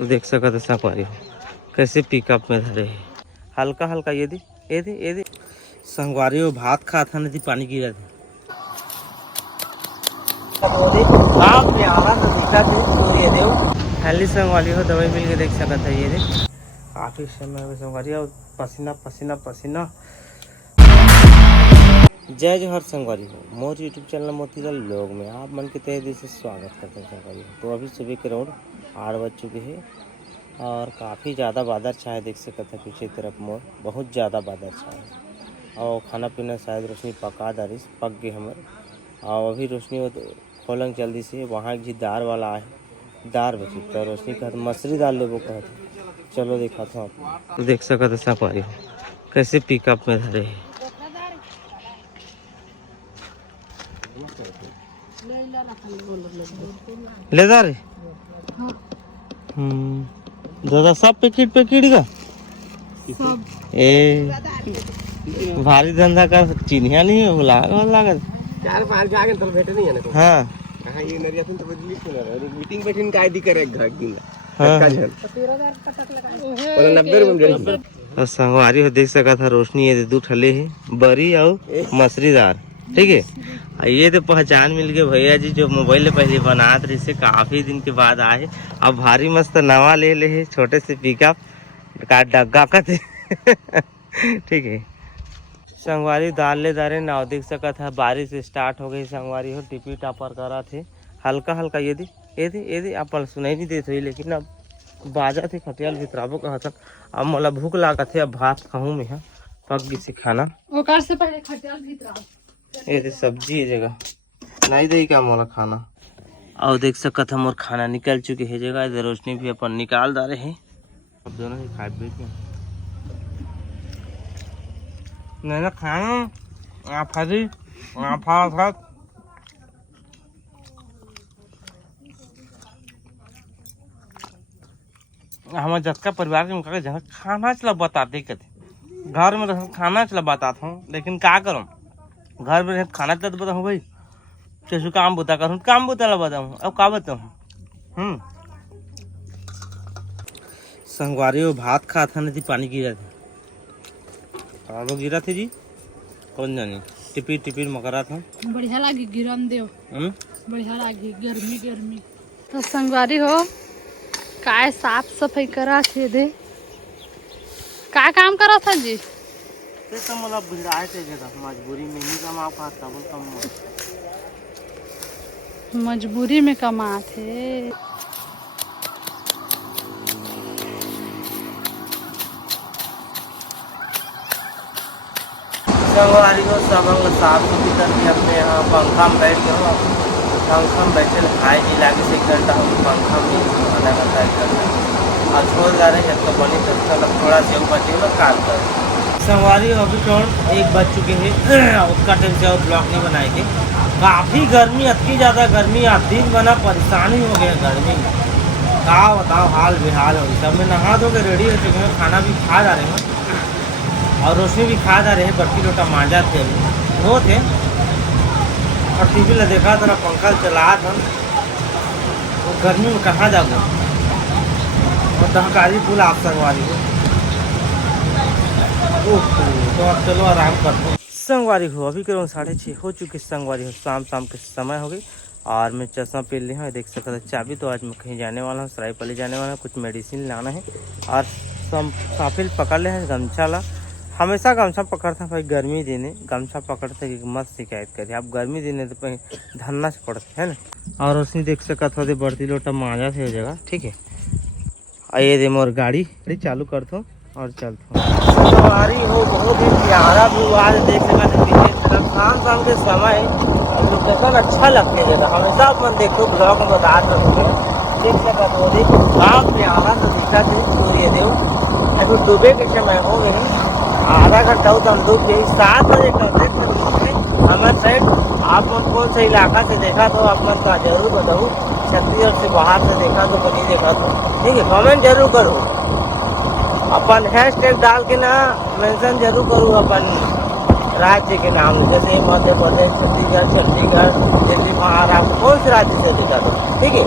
देख सकते संगवारी हो कैसे पिकअप में धरे है। हल्का हल्का ये दी संगवारी हो भात खा था नहीं पानी गिरा था हेली संगवारी हो दवाई मिल के देख सकता है। ये काफी समय संगवारी हो पसीना पसीना पसीना। जय जोहर संगवारी हो मोर यूट्यूब चैनल मोतीलाल लोग में आप मन के तहे दिल से स्वागत करते हैं संगवारी हो। तो अभी सुबह के रोड 8 बज चुके हैं और काफ़ी ज़्यादा बादल छाए देख सकते हैं पीछे तरफ मोर बहुत ज़्यादा बादल छाए और खाना पीना शायद रोशनी पका दारिश पक गए हमारे और अभी रोशनी खोलंग जल्दी से वहाँ एक दार वाला है दार बची तो रोशनी कहते मछली दाल ले वो कहते चलो देखा था आप देख सकते संगवारी हो कैसे पिकअप में धरे है। लेदार दादा सब पैकेट का ए भारी धंधा का चिन्हिया नहीं है लागत 4-5 जागे तो भेटे नहीं है ना। हाँ कहां ये नरिया तो बदली सुन रहा मीटिंग बैठिन का आईडी करे घर दिन हाँ। का जन 13,000 पटक लगा 90 रुपए में और संगवारी हो देख सका था रोशनी ये दो ठले है बरी और मछलीदार ठीक है। ये तो पहचान मिल गए भैया जी जो मोबाइल पहले बनात रही से काफी दिन के बाद आए अब भारी मस्त नवा ले है छोटे से पिकअप का डग्गा का थे ठीक है। संगवारी दाल ले दारे नाव देख सका था बारिश स्टार्ट हो गई संगवारी हो टिपी टापर करा थे हल्का हल्का ये दी आप सुनाई नहीं देते हुई लेकिन अब बाजा थे खटियाल भितराबो कहा था अब मला भूख लगा थे अब भात खाऊं मैं पक गई से खाना ओकर से पहले खटियाल भितरा ये सब्जी है जगह नहीं दे क्या मोला खाना और देख सका था मोर खाना निकल चुके है जगह इधर रोशनी भी अपन निकाल डाले हैं अब दोनों ही खाए पीते नहीं ना खाना आप हरी आप हमारे जतका परिवार के मुकाबले जहाँ खाना चला बताते कहते घर में रह खाना चला बताता हूँ लेकिन क्या करूँ घर में खाना चला तो बताऊँ भाई कैसे काम बता करूँ काम बता बताऊँ अब क्या बताऊँ संगवारी हो भात खा था नहीं पानी गिरा था वो गिरा थे जी कौन जाने टिपी टिपी मकरा था बढ़िया लागी गिरम देव बढ़िया लागी गर्मी गर्मी तो संगवारी हो काय साफ सफाई करा थे दे का काम करा था जी ते तो मला बुझाए थे जगह मजबूरी में ही कमा पाता वो कम मजबूरी में कमा थे। संगवारी हो सब साफ सुथरी करके अपने यहाँ पंखा में बैठ गए हो पंखा में बैठे खाए जी लागे से 1 घंटा हम पंखा में आधा घंटा 1 घंटा और छोड़ जा रहे हैं तो बनी तो मतलब थोड़ा से बचे हुए काम कर संगवारी अभी कौन 1 बज चुके हैं उसका टाइम से और ब्लॉक नहीं बनाएंगे काफ़ी गर्मी अति ज़्यादा गर्मी दिन बना परेशानी हो गया गर्मी में क्या बताओ हाल बेहाल हो सब में नहा धो के रेडी हो चुके हैं खाना भी खा जा रहे हैं और रोशनी भी खा जा रहे हैं बर्फी लोटा मांझा थे वो थे और टीवी ला देखा था पंखा चला था वो गर्मी में कहाँ जाओगे और दहकारी फूल आप संगवारी हो तो अब चलो आराम करते संगवारी हो अभी करो 6:30 हो चुके संगवारी हो शाम के समय हो गई और मैं चश्मा पहन लिया हूँ देख सकता था चाबी तो आज मैं कहीं जाने वाला हूँ सरायपल्ली जाने वाला हूँ कुछ मेडिसिन लाना है और सब काफिल पकड़ ले हैं गमछा ला हमेशा गमछा पकड़ता भाई गर्मी देने गमछा पकड़ते कि मत शिकायत करे आप गर्मी देने तो धरना से पड़ते है ना और उसने देख सका था बढ़ती लोटा मांझा थे जगह ठीक है आइए दे मोर गाड़ी चालू करता हूँ और चलता हूँ सवारी हो बहुत ही प्यारा व्यू आज देख सका पीछे तरफ शाम के समय लोकेशन अच्छा लगते जगह हमेशा अपन देखो ब्लॉग में बता रहे देख सका तो आप प्यारा तो दिखा थे ये दे अभी डूबे के समय हो गए आधा घंटा तो हम डूब गई 7 बजे का देख सकते हमारे साइड आप कौन सा इलाका से देखा तो आप मन का जरूर बताओ छत्तीसगढ़ से बाहर से देखा तो कहीं देखा तो ठीक है कमेंट जरूर करो अपन हैशटैग डाल के ना मेंशन जरूर करो अपन राज्य के नाम जैसे मध्य प्रदेश छत्तीसगढ़ दिल्ली महाराष्ट्र कौन से राज्य से देखा तो ठीक है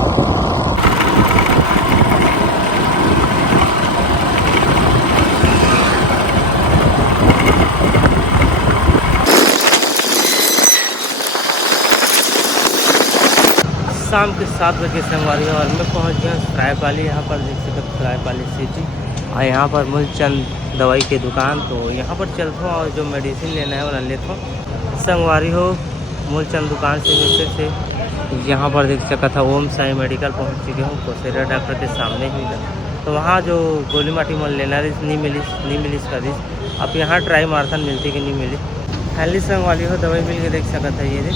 शाम के 7 बजे संगवारी और मैं पहुंच गया सरायपाली। यहाँ पर देख सकते सरायपाली सिटी और यहाँ पर मूलचंद दवाई की दुकान। तो यहाँ पर चलता हूँ और जो मेडिसिन लेना है वो ले लेता हूँ। संगवारी हो मूलचंद दुकान से नीचे से यहाँ पर देख सका था ओम साई मेडिकल पहुँच चुके हूँ। कोसेरा डॉक्टर के सामने ही था। तो वहाँ जो गोली माटी मोल लेना नहीं मिली इसका दिस। अब यहाँ ट्राई मारथन मिलती कि नहीं मिली। फाइनली संगवारी हो दवाई मिल के देख सका था ये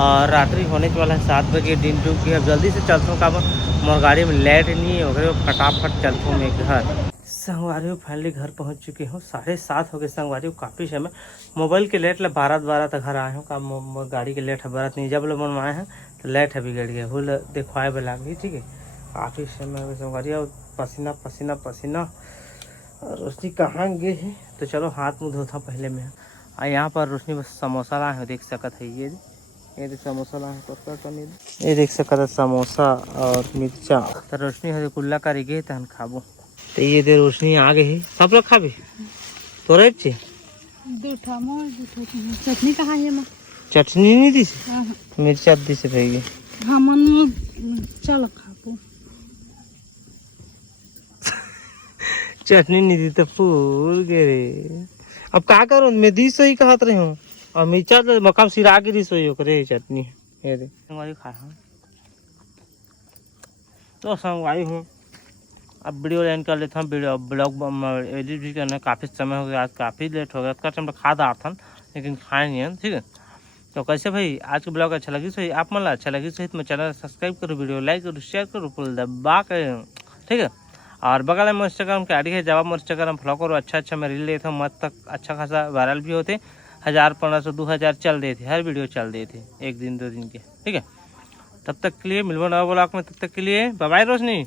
और रात्रि होने के वाला है 7 बजे। दिन टूक गया। अब जल्दी से चलता हूँ। का मोर गाड़ी में लाइट नहीं है वगैरह फटाफट चलता हूँ मैं घर। संगवारी हो फाइनली घर पहुँच चुके हूँ। 7:30 हो गए संगवारी हो। काफ़ी समय मोबाइल के लेट 12 तक घर आए हूँ। का गाड़ी के लेट है बरत नहीं जब लोग मनवाए हैं तो लेट है बिगड़ गया हुल देखवाए वाला भी। ठीक है काफ़ी समय हो गया संगवारी हो। पसीना पसीना पसीना और रोशनी कहाँ गए है। तो चलो हाथ मुँह धोता पहले मैं। और यहाँ पर रोशनी बस समोसा लाए हो देख सकत है ये समोसा लाए हैं। ये देख सकत है समोसा और मिर्चा। तो रोशनी हो कुल्ला करी गए तहन खाबो। तो ये दे रोशनी आ गई है सब लोग खाबे तोरे चे चटनी कहाँ है माँ? चटनी नहीं दी मिर्चा दी से भाई हम चल खाबो। चटनी नहीं दी तो फूल गे रे। अब का करूँ मैं दी सही कहत रही हूँ और मिर्चा तो मकाम सिरा के दी सही ओकरे चटनी ये दे संगवारी खा हाँ। तो संगवारी हूँ अब वीडियो एंड कर लेता हूँ। वीडियो ब्लॉग एडिट भी करना काफ़ी समय हो गया। आज काफ़ी लेट हो गया। इसका टाइम खा रहा था लेकिन खाए नहीं है। ठीक है तो कैसे भाई आज का ब्लॉग अच्छा लगी सही आप मतलब अच्छा लगी सही तो मैं चैनल सब्सक्राइब करो वीडियो लाइक करो शेयर करो फुल दबा कर। ठीक है और बगल में इंस्टाग्राम की आईडी है जब इंस्टाग्राम फॉलो करो। अच्छा मैं रील लेता हूँ मत तक अच्छा खासा वायरल भी होते 1000 1500 2000 चल देते थे। हर वीडियो चल देते थे 1 दिन 2 दिन के। ठीक है तब तक के लिए मिलवा नवा ब्लॉग में। तब तक के लिए बाय बाय रोशनी।